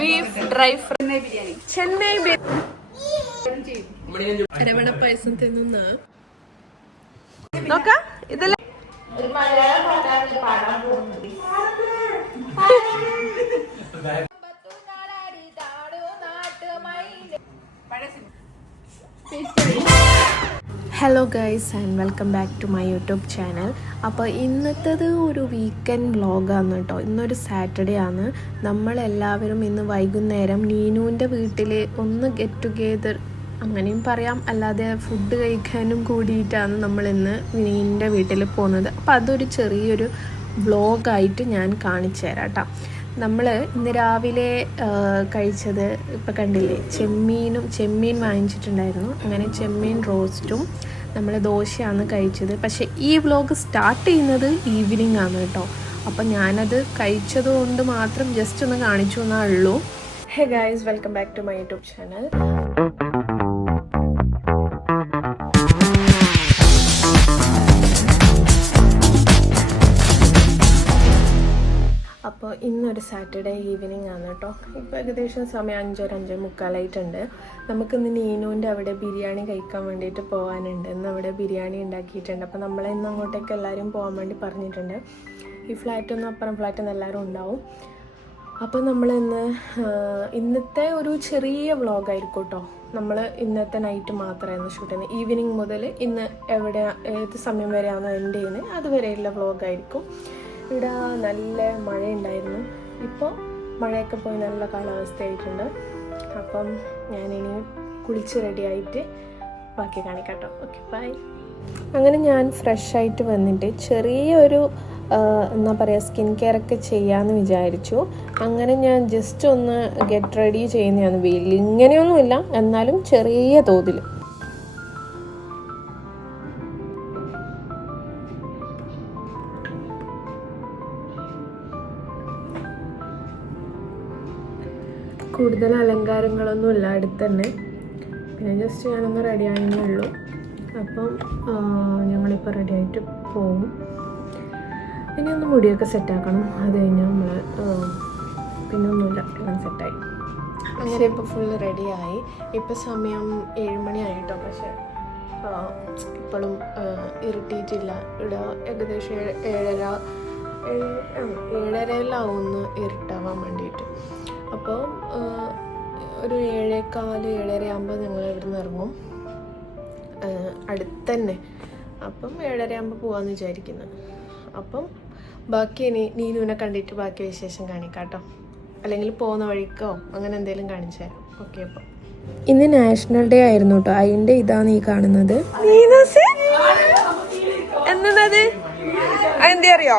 Beef dry fry biryani, Chennai Ramana പായസം തിന്നുന്ന നോക്ക. ഇതെല്ലാം hello guys and welcome back to my YouTube channel. അപ്പോൾ ഇന്നത്തേത് ഒരു വീക്കെൻഡ് വ്ളോഗാണ് കേട്ടോ. ഇന്നൊരു സാറ്റർഡേ ആണ്. നമ്മളെല്ലാവരും ഇന്ന് വൈകുന്നേരം നീനുവിൻ്റെ വീട്ടിൽ ഒന്ന് ഗെറ്റ് ടുഗെദർ അങ്ങനെയും പറയാം, അല്ലാതെ ഫുഡ് കഴിക്കാനും കൂടിയിട്ടാണ് നമ്മളിന്ന് നീനുവിൻ്റെ വീട്ടിൽ പോകുന്നത്. അപ്പോൾ അതൊരു ചെറിയൊരു വ്ളോഗായിട്ട് ഞാൻ കാണിച്ചു തരാം കേട്ടോ. നമ്മൾ ഇന്ന് രാവിലെ കഴിച്ചത് ഇപ്പം കണ്ടില്ലേ, ചെമ്മീൻ വാങ്ങിച്ചിട്ടുണ്ടായിരുന്നു. അങ്ങനെ ചെമ്മീൻ റോസ്റ്റും നമ്മൾ ദോശയാണ് കഴിച്ചത്. പക്ഷേ ഈ വ്ലോഗ് സ്റ്റാർട്ട് ചെയ്യുന്നത് ഈവനിങ് ആണ് കേട്ടോ. അപ്പം ഞാനത് കഴിച്ചത് കൊണ്ട് മാത്രം ജസ്റ്റ് ഒന്ന് കാണിച്ചു എന്നേ ഉള്ളൂ. Hey guys, welcome back to my YouTube channel. അപ്പോൾ ഇന്നൊരു സാറ്റർഡേ ഈവനിങ് ആണ് കേട്ടോ. ഇപ്പോൾ ഏകദേശം സമയം 5:45 നമുക്കിന്ന് നീനുവിൻ്റെ അവിടെ ബിരിയാണി കഴിക്കാൻ വേണ്ടിയിട്ട് പോകാനുണ്ട്. ഇന്ന് അവിടെ ബിരിയാണി ഉണ്ടാക്കിയിട്ടുണ്ട്. അപ്പോൾ നമ്മളിന്ന് അങ്ങോട്ടേക്ക് എല്ലാവരും പോകാൻ വേണ്ടി പറഞ്ഞിട്ടുണ്ട്. ഈ ഫ്ലാറ്റൊന്നും അപ്പുറം ഫ്ലാറ്റൊന്നും എല്ലാവരും ഉണ്ടാവും. അപ്പോൾ നമ്മളിന്ന് ഇന്നത്തെ ഒരു ചെറിയ വ്ളോഗായിരിക്കും കേട്ടോ. നമ്മൾ ഇന്നത്തെ നൈറ്റ് മാത്രമായിരുന്നു ഷൂട്ട് ചെയ്യുന്നത്. ഈവനിങ് മുതൽ ഇന്ന് ഏത് സമയം വരെയാണോ എൻ്റെ ചെയ്യുന്നത് അതുവരെയുള്ള വ്ളോഗായിരിക്കും. ഇവിടെ നല്ല മഴയുണ്ടായിരുന്നു. ഇപ്പോൾ മഴയൊക്കെ പോയി നല്ല കാലാവസ്ഥയായിട്ടുണ്ട്. അപ്പം ഞാനിനി കുളിച്ച് റെഡിയായിട്ട് ബാക്കി കാണിക്കാം കേട്ടോ. Okay, bye. അങ്ങനെ ഞാൻ ഫ്രഷായിട്ട് വന്നിട്ട് ചെറിയൊരു എന്താ പറയുക സ്കിൻ കെയർ ഒക്കെ ചെയ്യാമെന്ന് വിചാരിച്ചു. അങ്ങനെ ഞാൻ ജസ്റ്റ് ഒന്ന് ഗെറ്റ് റെഡി ചെയ്യുന്നതാണ്. വലിയ ഇങ്ങനെയൊന്നുമില്ല, എന്നാലും ചെറിയ തോതിൽ. കൂടുതൽ അലങ്കാരങ്ങളൊന്നുമില്ല, അടുത്ത് തന്നെ. പിന്നെ ജസ്റ്റ് ഞാനൊന്ന് റെഡി ആയെന്നേ ഉള്ളൂ. അപ്പം ഞങ്ങളിപ്പോൾ റെഡി ആയിട്ട് പോകും. ഇനി ഒന്ന് മുടിയൊക്കെ സെറ്റാക്കണം. അത് കഴിഞ്ഞാൽ നമ്മൾ പിന്നെ ഒന്നുമില്ല, എല്ലാം സെറ്റായി. അങ്ങനെ ഇപ്പോൾ ഫുള്ള് റെഡിയായി. ഇപ്പോൾ സമയം 7 മണിയായിട്ടോ. പക്ഷേ ഇപ്പോഴും ഇരുട്ടിയിട്ടില്ല. ഇവിടെ ഏകദേശം 7:30 ഇരുട്ടാവാൻ വേണ്ടിയിട്ട്. അപ്പോൾ ഒരു 7:15 7:30 ഞങ്ങൾ ഇവിടെ നിന്ന് ഇറങ്ങും, അടുത്ത് തന്നെ. അപ്പം 7:30 പോകാമെന്ന് വിചാരിക്കുന്നത്. അപ്പം ബാക്കി നീനുവിനെ കണ്ടിട്ട് ബാക്കി വിശേഷം കാണിക്കാം കേട്ടോ. അല്ലെങ്കിൽ പോകുന്ന വഴിക്കോ അങ്ങനെ എന്തെങ്കിലും കാണിച്ചു തരാം. ഓക്കെ. അപ്പം ഇന്ന് നാഷണൽ ഡേ ആയിരുന്നു കേട്ടോ. അതിൻ്റെ ഇതാണ് ഈ കാണുന്നത്. എന്നത് എന്താ അറിയോ?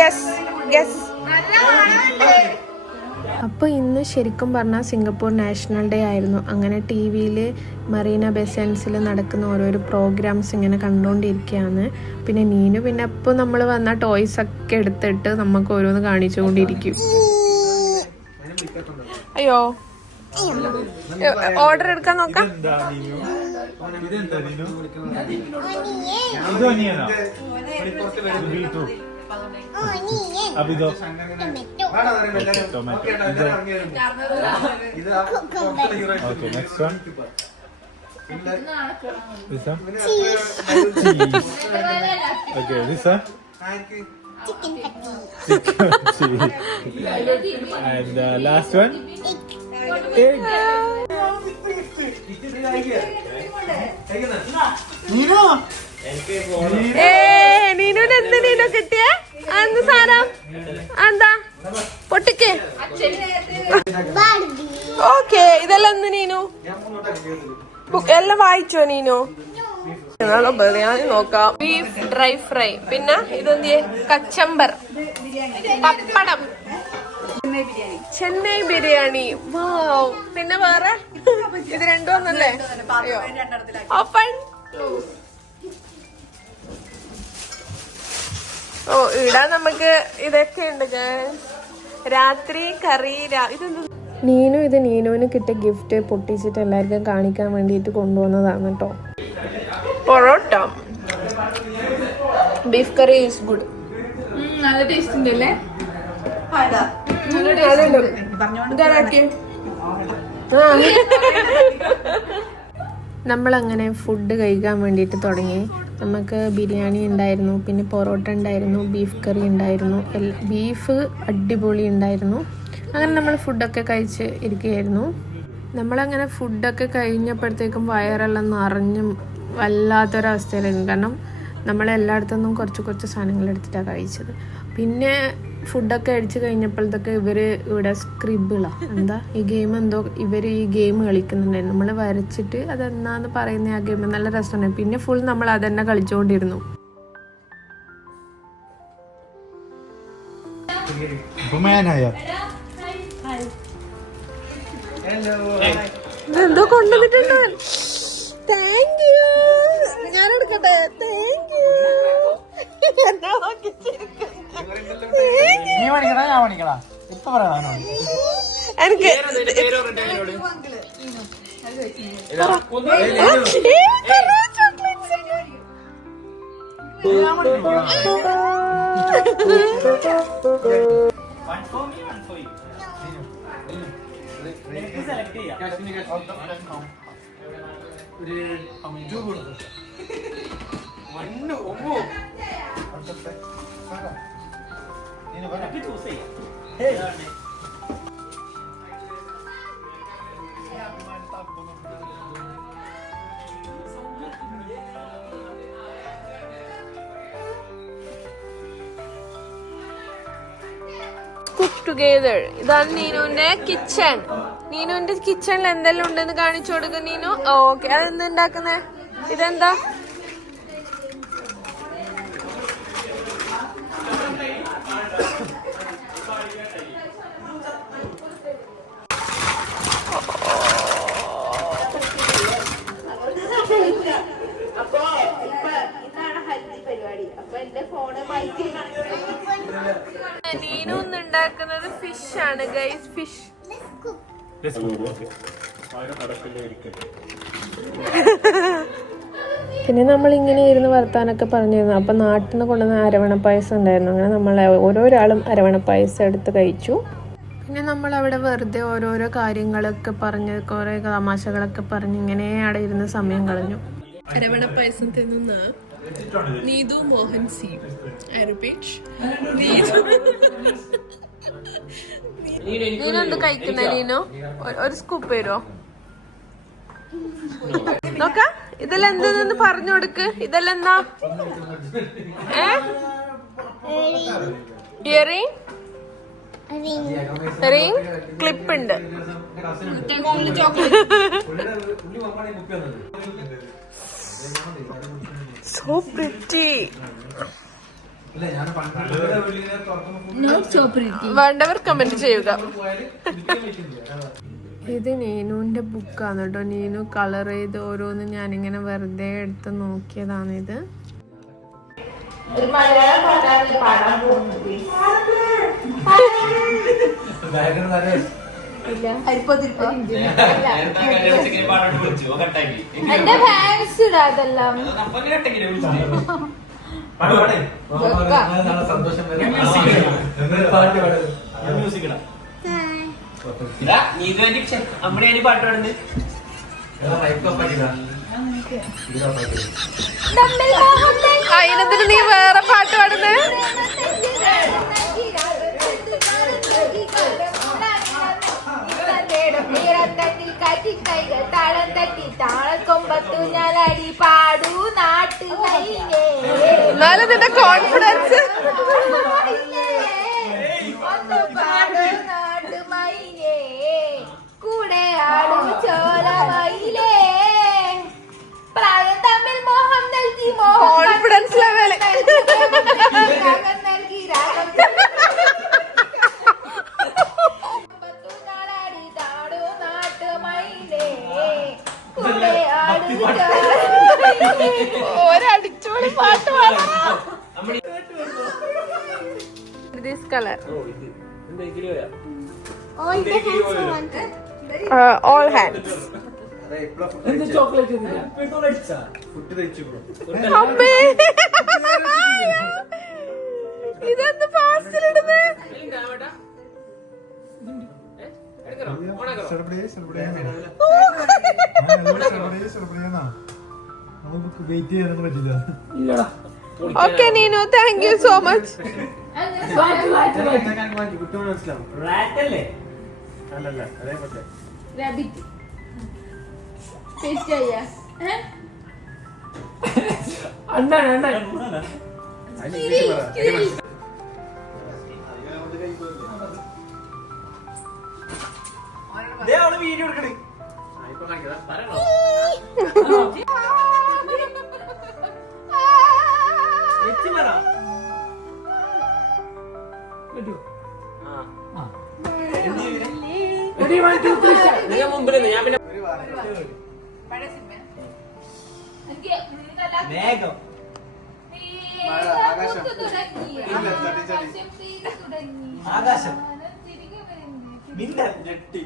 ഗസ്. അപ്പോൾ ഇന്ന് ശരിക്കും പറഞ്ഞാൽ സിംഗപ്പൂർ നാഷണൽ ഡേ ആയിരുന്നു. അങ്ങനെ ടി വിയിൽ മറീന ബേ സാൻഡ്സിൽ നടക്കുന്ന ഓരോരോ പ്രോഗ്രാംസ് ഇങ്ങനെ കണ്ടുകൊണ്ടിരിക്കുകയാണ്. പിന്നെ നീനു പിന്നെ അപ്പോൾ നമ്മൾ വന്ന ടോയ്സ് ഒക്കെ എടുത്തിട്ട് നമുക്ക് ഓരോന്ന് കാണിച്ചുകൊണ്ടിരിക്കും. അയ്യോ, ഓർഡർ എടുക്കാൻ നോക്കാം. Abido. Okay, next one. This one? Cheese. Okay, this one? Chicken patty. And the last one? Egg. Nino! നീനുവിന് എന്ത് നീനോ കിട്ടിയേ? എന്ത് സാധനം? എന്താ പൊട്ടിക്ക്? ഓക്കെ, ഇതെല്ലാം എന്ത് നീനു? എല്ലാം വായിച്ചോ നീനു? ബിരിയാണി നോക്കാം. ബീഫ് ഡ്രൈ ഫ്രൈ, പിന്നെ ഇതെന്ത് കച്ചമ്പർ, പപ്പടം, ചെന്നൈ ബിരിയാണി. വാവ്. പിന്നെ വേറെ ഇത് രണ്ടും ഒന്നല്ലേ? ഓപ്പൺ. ഓ, ഇവിടെ നമുക്ക് ഇതൊക്കെ ഉണ്ട്. രാത്രി കറി. നീനുവിന് കിട്ടിയ ഗിഫ്റ്റ് പൊട്ടിച്ചിട്ട് എല്ലാവർക്കും കാണിക്കാൻ വേണ്ടിയിട്ട് കൊണ്ടുവന്നതാണ് കേട്ടോ. Parotta beef curry is good. നല്ല ടേസ്റ്റ് ഉണ്ടല്ലേ? നമ്മളങ്ങനെ ഫുഡ് കഴിക്കാൻ വേണ്ടിയിട്ട് തുടങ്ങി. നമുക്ക് ബിരിയാണി ഉണ്ടായിരുന്നു, പിന്നെ പൊറോട്ട ഉണ്ടായിരുന്നു, ബീഫ് കറി ഉണ്ടായിരുന്നു, ബീഫ് അടിപൊളി ഉണ്ടായിരുന്നു. അങ്ങനെ നമ്മൾ ഫുഡൊക്കെ കഴിച്ച് ഇരിക്കുകയായിരുന്നു. നമ്മളങ്ങനെ ഫുഡൊക്കെ കഴിഞ്ഞപ്പോഴത്തേക്കും വയറെല്ലാം നിറഞ്ഞും വല്ലാത്തൊരവസ്ഥയിലായിരുന്നു. കാരണം നമ്മളെല്ലായിടത്തുനിന്നും കുറച്ച് കുറച്ച് സാധനങ്ങൾ എടുത്തിട്ടാണ് കഴിച്ചത്. പിന്നെ ഫുഡൊക്കെ അടിച്ച് കഴിഞ്ഞപ്പോഴത്തേക്ക് ഇവർ ഇവിടെ സ്ക്രിബിളാണ് എന്താ ഈ ഗെയിം എന്തോ ഇവർ ഈ ഗെയിം കളിക്കുന്നുണ്ടായിരുന്നു. നമ്മൾ വരച്ചിട്ട് അതെന്താന്ന് പറയുന്ന ആ ഗെയിം നല്ല രസമാണ്. പിന്നെ ഫുൾ നമ്മൾ അതന്നെ കളിച്ചുകൊണ്ടിരുന്നു. എന്തോ കൊണ്ടുവന്നിട്ടുണ്ട്. Thank you. ഞാൻ എടുക്കട്ടെ. Thank you. എനിക്ക് കുക്ക് ടുഗെദർ. ഇതാണ് നീനുവിന്റെ കിച്ചൺ. നീനുവിന്റെ കിച്ചണിൽ എന്തെല്ലാം ഉണ്ടെന്ന് കാണിച്ചു കൊടുക്കും നീനു. ഓക്കെ, അതെന്താ ഉണ്ടാക്കുന്നേ? ഇതെന്താ? നീനു ഒന്ന് ഉണ്ടാക്കുന്നത് ഫിഷ് ആണ് ഗൈസ്. ഫിഷ് പിന്നെ നമ്മളിങ്ങനെ ഇരുന്ന് വർത്താനൊക്കെ പറഞ്ഞിരുന്നു. അപ്പം നാട്ടിൽ നിന്ന് കൊണ്ടുവന്ന അരവണ പായസം ഉണ്ടായിരുന്നു. അങ്ങനെ നമ്മൾ ഓരോരാളും അരവണ പായസം എടുത്ത് കഴിച്ചു. പിന്നെ നമ്മളവിടെ വെറുതെ ഓരോരോ കാര്യങ്ങളൊക്കെ പറഞ്ഞ് കുറേ തമാശകളൊക്കെ പറഞ്ഞ് ഇങ്ങനെ അവിടെ ഇരുന്ന് സമയം കളഞ്ഞു. അരവണ പായസം തിന്നുന്ന നീതു മോഹൻ സി. നീനു എന്ത് കഴിക്കുന്ന? നീനു ഒരു സ്കൂപ്പ് തരുമോ? നോക്ക, ഇതെല്ലാം എന്തെന്ന് പറഞ്ഞു കൊടുക്ക്. ഇതെല്ലാം എന്താ? ഇയറിംഗ്, റിംഗ്, ക്ലിപ്പ് ഉണ്ട്. So pretty. Not so pretty. വേണ്ടവർ കമന്റ് ചെയ്യുക. ഇത് നീനുവിന്റെ ബുക്കാണ് കേട്ടോ. നീനു കളർ ചെയ്ത് ഓരോന്ന് ഞാനിങ്ങനെ വെറുതെ എടുത്ത് നോക്കിയതാണിത്. എന്റെ ഫാൻസ് ഇടാതെല്ലാം അതിനത്തിന് നീ വേറെ പാട്ട് പാടുന്നേ? താളം തട്ടി താളക്കൊമ്പത്തു ഞാനടി പാടൂ നാട്ടു എന്നാലും നിന്റെ കോൺഫിഡൻസ്. ഒന്ന് പാടൂ നാട്ടുമയിലേ, കൂടെ ആടൂ ചോലമയിലേ, പ്രായം തമ്മിൽ മോഹം നൽകി കോൺഫിഡൻസ് ലെവൽ രാഗം നൽകി രാഗം ഒരടിച്ചോളി പാട്ട് പാടാം. This colour all hands. അമ്മേ നമുക്ക് വെയിറ്റ് ചെയ്യാനൊന്നും പറ്റില്ല. Okay Neenu, thank you so much. അല്ലല്ല അതേ പറ്റേ. റാബിറ്റ് ടേസ്റ്റ് ചെയ്യാ വീഡിയോ എടുക്കണേ മേഘം ആകാശം മിന്നൽ ഞെട്ടി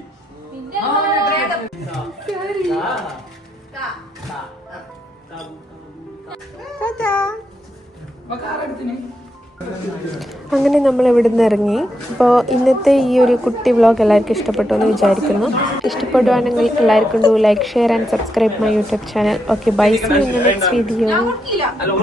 അങ്ങനെ നമ്മൾ ഇവിടുന്ന് ഇറങ്ങി. അപ്പോൾ ഇന്നത്തെ ഈ ഒരു കുട്ടി വ്ളോഗ് എല്ലാവർക്കും ഇഷ്ടപ്പെട്ടു എന്ന് വിചാരിക്കുന്നു. ഇഷ്ടപ്പെടുവാണെങ്കിൽ എല്ലാവർക്കും do like, share and subscribe my YouTube channel. Okay, bye, see you in the next video. അല്ല